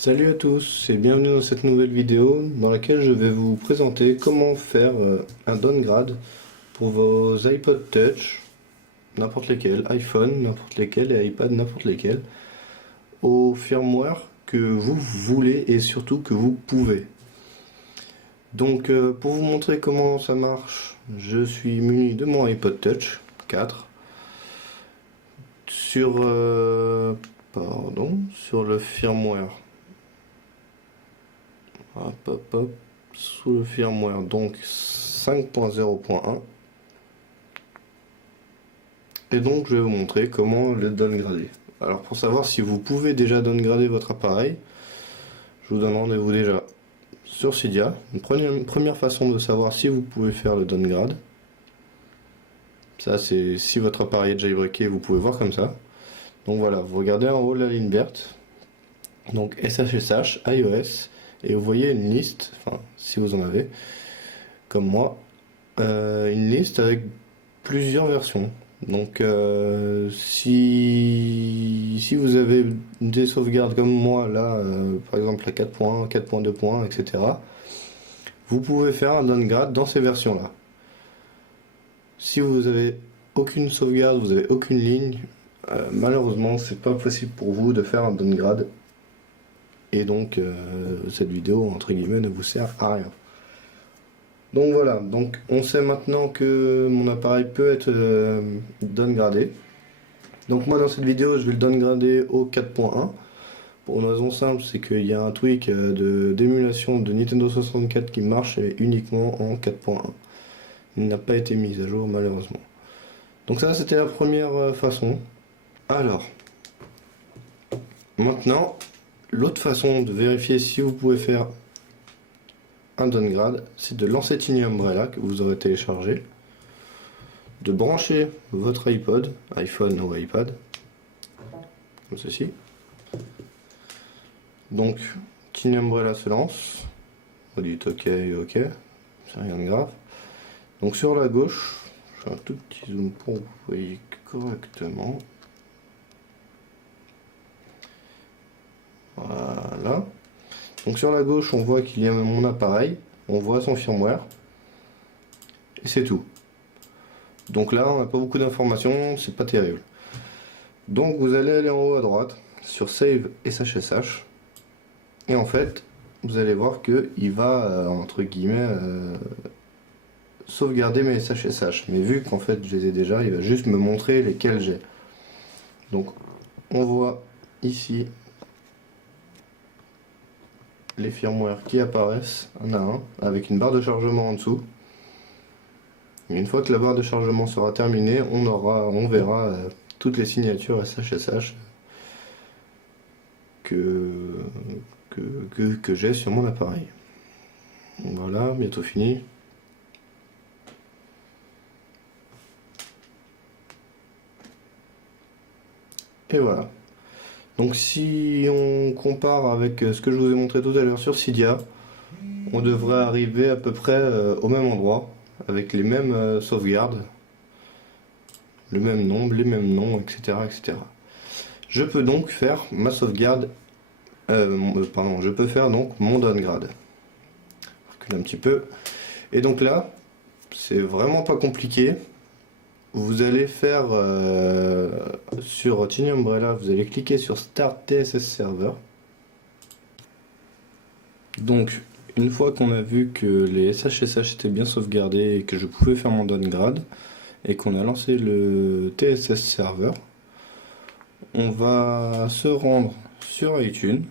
Salut à tous et bienvenue dans cette nouvelle vidéo dans laquelle je vais vous présenter comment faire un downgrade pour vos iPod Touch, n'importe lesquels, iPhone, n'importe lesquels et iPad, n'importe lesquels, au firmware que vous voulez et surtout que vous pouvez. Donc pour vous montrer comment ça marche, je suis muni de mon iPod Touch 4 sur, sur le firmware. Hop, sous le firmware donc 5.0.1 et donc je vais vous montrer comment le downgrader. Alors pour savoir si vous pouvez déjà downgrader votre appareil, je vous donne rendez-vous déjà sur Cydia. Une première façon de savoir si vous pouvez faire le downgrade, ça c'est si votre appareil est jailbreaké, vous pouvez voir comme ça. Donc voilà, vous regardez en haut la ligne verte, donc SSH, iOS, et vous voyez une liste, enfin si vous en avez, comme moi, une liste avec plusieurs versions. Donc si vous avez des sauvegardes comme moi là, par exemple la 4.1, 4.2.1, etc., vous pouvez faire un downgrade dans ces versions là. Si vous avez aucune sauvegarde, vous avez aucune ligne, malheureusement c'est pas possible pour vous de faire un downgrade. Et donc cette vidéo entre guillemets ne vous sert à rien. Donc voilà, donc on sait maintenant que mon appareil peut être downgradé. Donc moi dans cette vidéo je vais le downgrader au 4.1 pour une raison simple, c'est qu'il y a un tweak d'émulation de Nintendo 64 qui marche uniquement en 4.1. Il n'a pas été mis à jour malheureusement. Donc ça c'était la première façon. Alors maintenant, l'autre façon de vérifier si vous pouvez faire un downgrade, c'est de lancer Tiny Umbrella que vous aurez téléchargé, de brancher votre iPod, iPhone ou iPad, comme ceci. Donc Tiny Umbrella se lance, vous dites ok, c'est rien de grave. Donc sur la gauche, je fais un tout petit zoom pour que vous voyez correctement. Voilà. Donc sur la gauche, on voit qu'il y a mon appareil, on voit son firmware, et c'est tout. Donc là, on n'a pas beaucoup d'informations, c'est pas terrible. Donc vous allez aller en haut à droite, sur Save SSH, et en fait, vous allez voir qu'il va, entre guillemets, sauvegarder mes SSH. Mais vu qu'en fait, je les ai déjà, il va juste me montrer lesquels j'ai. Donc, on voit ici les firmwares qui apparaissent un à un avec une barre de chargement en dessous. Et une fois que la barre de chargement sera terminée, on verra toutes les signatures SSH que j'ai sur mon appareil. Voilà, bientôt fini. Et voilà. Donc si on compare avec ce que je vous ai montré tout à l'heure sur Cydia, on devrait arriver à peu près au même endroit, avec les mêmes sauvegardes, le même nombre, les mêmes noms, etc., etc. Je peux donc faire ma sauvegarde, je peux faire donc mon downgrade. Je recule un petit peu. Et donc là, c'est vraiment pas compliqué. Vous allez faire sur Tiny Umbrella, vous allez cliquer sur Start TSS Server. Donc une fois qu'on a vu que les SSH étaient bien sauvegardés et que je pouvais faire mon downgrade et qu'on a lancé le TSS Server, on va se rendre sur iTunes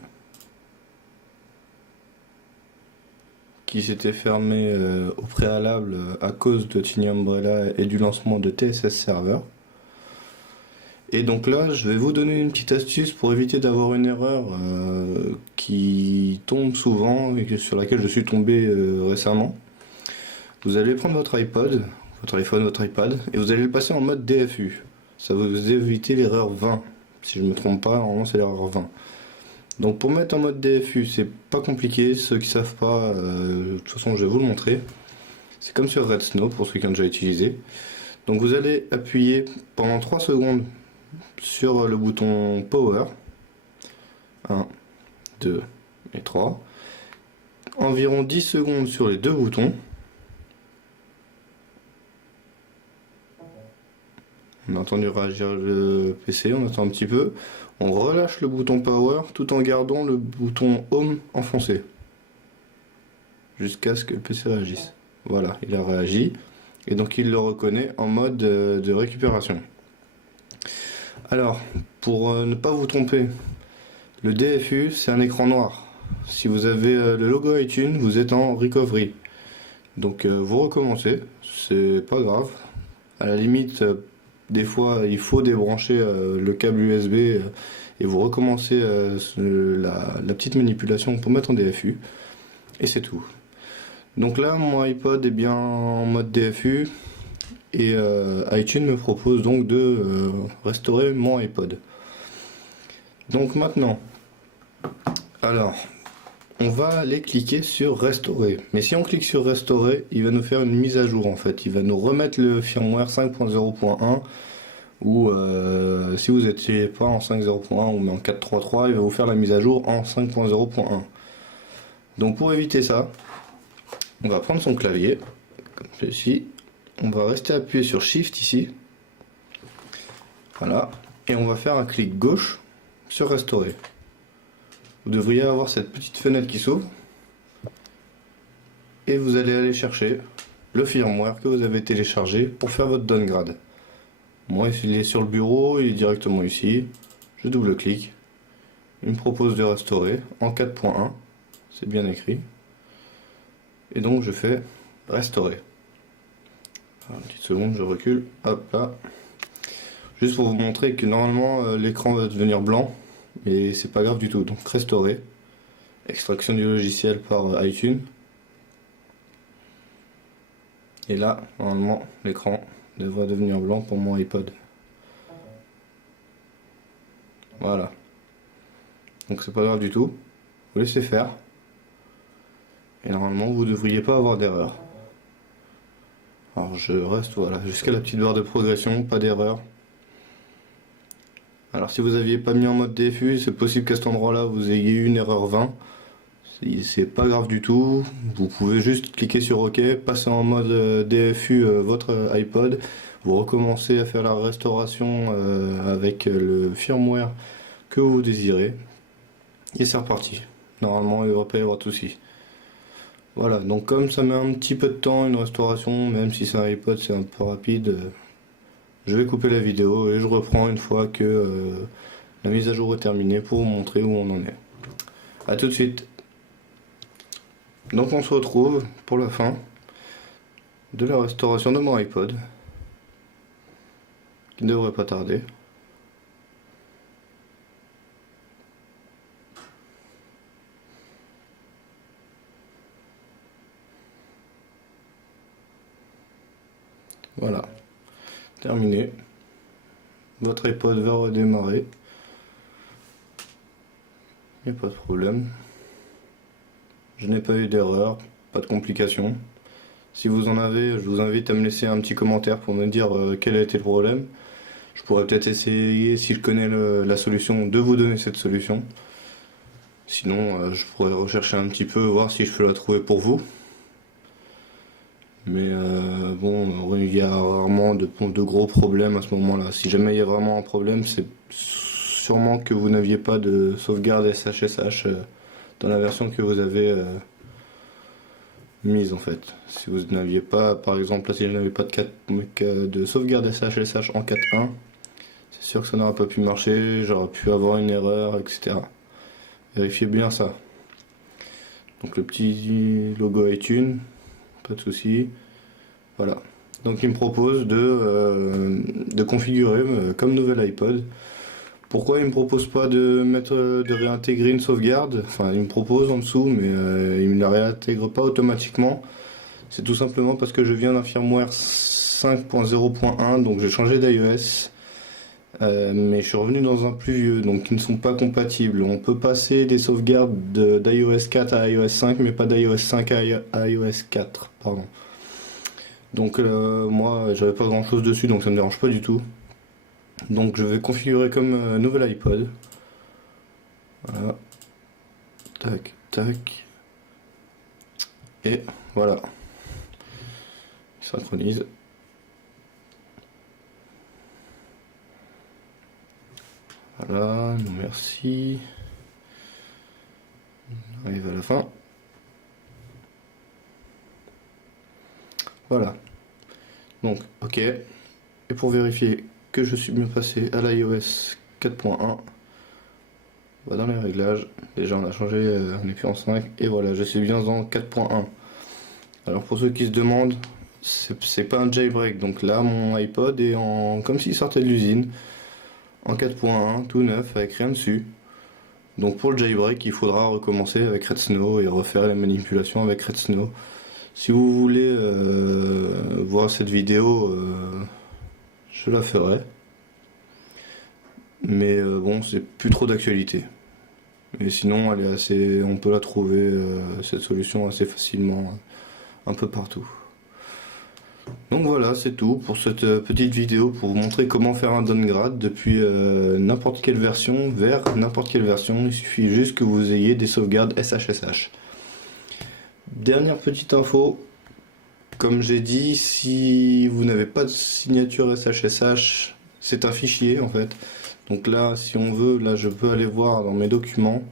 qui s'était fermé au préalable à cause de Tiny Umbrella et du lancement de TSS Server. Et donc là, je vais vous donner une petite astuce pour éviter d'avoir une erreur qui tombe souvent et sur laquelle je suis tombé récemment. Vous allez prendre votre iPod, votre iPhone, votre iPad et vous allez le passer en mode DFU. Ça va vous éviter l'erreur 20. Si je ne me trompe pas, normalement c'est l'erreur 20. Donc pour mettre en mode DFU, c'est pas compliqué. Ceux qui savent pas, de toute façon je vais vous le montrer. C'est comme sur Red Snow pour ceux qui ont déjà utilisé. Donc vous allez appuyer pendant 3 secondes sur le bouton Power. 1, 2, les trois. Environ 10 secondes sur les deux boutons. On a entendu réagir le PC, on attend un petit peu. On relâche le bouton Power tout en gardant le bouton Home enfoncé. Jusqu'à ce que le PC réagisse. Voilà, il a réagi. Et donc il le reconnaît en mode de récupération. Alors, pour ne pas vous tromper, le DFU c'est un écran noir. Si vous avez le logo iTunes, vous êtes en recovery. Donc vous recommencez, c'est pas grave. À la limite, des fois il faut débrancher le câble USB et vous recommencez la petite manipulation pour mettre en DFU. Et c'est tout. Donc là, mon iPod est bien en mode DFU et iTunes me propose donc de restaurer mon iPod. Donc maintenant, alors, on va aller cliquer sur restaurer. Mais si on clique sur restaurer, il va nous faire une mise à jour en fait. Il va nous remettre le firmware 5.0.1 ou si vous n'étiez pas en 5.0.1 ou en 4.3.3, il va vous faire la mise à jour en 5.0.1. Donc pour éviter ça, on va prendre son clavier, comme ceci. On va rester appuyé sur Shift ici. Voilà. Et on va faire un clic gauche sur restaurer. Vous devriez avoir cette petite fenêtre qui s'ouvre. Et vous allez aller chercher le firmware que vous avez téléchargé pour faire votre downgrade. Moi, il est sur le bureau, il est directement ici. Je double-clique. Il me propose de restaurer en 4.1. C'est bien écrit. Et donc je fais restaurer. Alors, une petite seconde, je recule. Hop là. Juste pour vous montrer que normalement l'écran va devenir blanc. Mais c'est pas grave du tout. Donc restaurer. Extraction du logiciel par iTunes. Et là, normalement, l'écran devrait devenir blanc pour mon iPod. Voilà. Donc c'est pas grave du tout. Vous laissez faire. Et normalement, vous ne devriez pas avoir d'erreur. Alors je reste, voilà, jusqu'à la petite barre de progression, pas d'erreur. Alors si vous n'aviez pas mis en mode DFU, c'est possible qu'à cet endroit-là, vous ayez eu une erreur 20. C'est pas grave du tout. Vous pouvez juste cliquer sur OK, passer en mode DFU votre iPod. Vous recommencez à faire la restauration avec le firmware que vous désirez. Et c'est reparti. Normalement, il ne devrait pas y avoir de soucis. Voilà, donc comme ça met un petit peu de temps, une restauration, même si c'est un iPod, c'est un peu rapide, je vais couper la vidéo et je reprends une fois que la mise à jour est terminée pour vous montrer où on en est. A tout de suite. Donc on se retrouve pour la fin de la restauration de mon iPod, qui ne devrait pas tarder. Voilà, terminé. Votre iPod va redémarrer. Il n'y a pas de problème. Je n'ai pas eu d'erreur, pas de complications. Si vous en avez, je vous invite à me laisser un petit commentaire pour me dire quel a été le problème. Je pourrais peut-être essayer, si je connais la solution, de vous donner cette solution. Sinon, je pourrais rechercher un petit peu, voir si je peux la trouver pour vous. Mais bon, il y a rarement de gros problèmes à ce moment-là. Si jamais il y a vraiment un problème, c'est sûrement que vous n'aviez pas de sauvegarde SSH dans la version que vous avez mise en fait. Si vous n'aviez pas, par exemple, là, si je n'avais pas de sauvegarde SSH en 4.1, c'est sûr que ça n'aurait pas pu marcher, j'aurais pu avoir une erreur, etc. Vérifiez bien ça. Donc le petit logo iTunes. Pas de souci. Voilà. Donc il me propose de configurer comme nouvel iPod. Pourquoi il me propose pas de réintégrer une sauvegarde? Enfin, il me propose en dessous, mais il ne la réintègre pas automatiquement. C'est tout simplement parce que je viens d'un firmware 5.0.1, donc j'ai changé d'iOS. Mais je suis revenu dans un plus vieux, donc ils ne sont pas compatibles. On peut passer des sauvegardes d'iOS 4 à iOS 5, mais pas d'iOS 5 à iOS 4, pardon. Donc moi, j'avais pas grand chose dessus, donc ça me dérange pas du tout. Donc je vais configurer comme nouvel iPod. Voilà. Tac. Tac. Et voilà. Il synchronise. Voilà, non merci. On arrive à la fin. Voilà. Donc, ok. Et pour vérifier que je suis bien passé à l'iOS 4.1, on va dans les réglages. Déjà, on a changé, on n'est plus en 5. Et voilà, je suis bien en 4.1. Alors, pour ceux qui se demandent, c'est pas un jailbreak. Donc là, mon iPod est en comme s'il sortait de l'usine, en 4.1, tout neuf, avec rien dessus. Donc pour le jailbreak, il faudra recommencer avec Red Snow et refaire les manipulations avec Red Snow. Si vous voulez voir cette vidéo, je la ferai. Mais bon, c'est plus trop d'actualité. Mais sinon, elle est assez, on peut la trouver, cette solution, assez facilement, un peu partout. Donc voilà, c'est tout pour cette petite vidéo pour vous montrer comment faire un downgrade depuis n'importe quelle version vers n'importe quelle version. Il suffit juste que vous ayez des sauvegardes SHSH. Dernière petite info, comme j'ai dit, si vous n'avez pas de signature SHSH, c'est un fichier en fait. Donc là, si on veut, là je peux aller voir dans mes documents.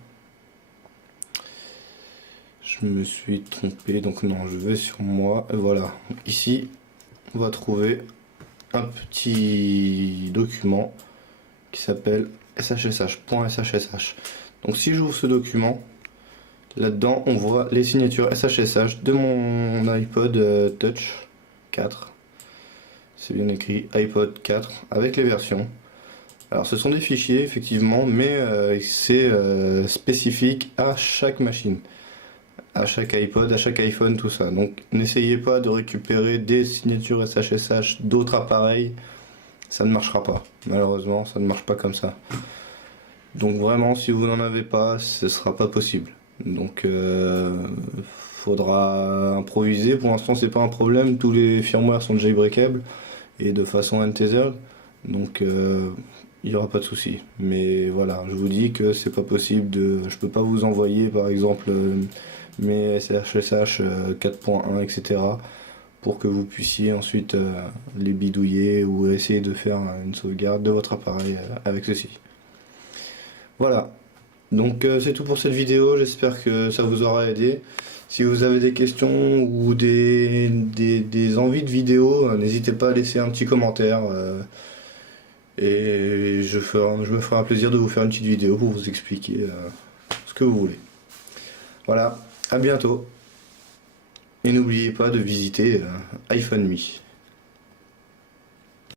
Je me suis trompé, donc non, je vais sur moi, et voilà. Ici, on va trouver un petit document qui s'appelle shsh.shsh. Donc si j'ouvre ce document, là-dedans on voit les signatures SHSH de mon iPod Touch 4. C'est bien écrit iPod 4 avec les versions. Alors ce sont des fichiers effectivement, mais c'est spécifique à chaque machine, à chaque iPod, à chaque iPhone, tout ça. Donc n'essayez pas de récupérer des signatures SHSH d'autres appareils, ça ne marchera pas. Malheureusement, ça ne marche pas comme ça. Donc vraiment, si vous n'en avez pas, ce sera pas possible. Donc faudra improviser. Pour l'instant, c'est pas un problème. Tous les firmware sont jailbreakables et de façon untethered. Donc il n'y aura pas de souci. Mais voilà, je vous dis que c'est pas possible de. Je peux pas vous envoyer par exemple mes SHSH 4.1, etc. pour que vous puissiez ensuite les bidouiller ou essayer de faire une sauvegarde de votre appareil avec ceci. Voilà. Donc c'est tout pour cette vidéo, j'espère que ça vous aura aidé. Si vous avez des questions ou des envies de vidéos, n'hésitez pas à laisser un petit commentaire. Et je me ferai un plaisir de vous faire une petite vidéo pour vous expliquer ce que vous voulez. Voilà, à bientôt. Et n'oubliez pas de visiter iPhone Me.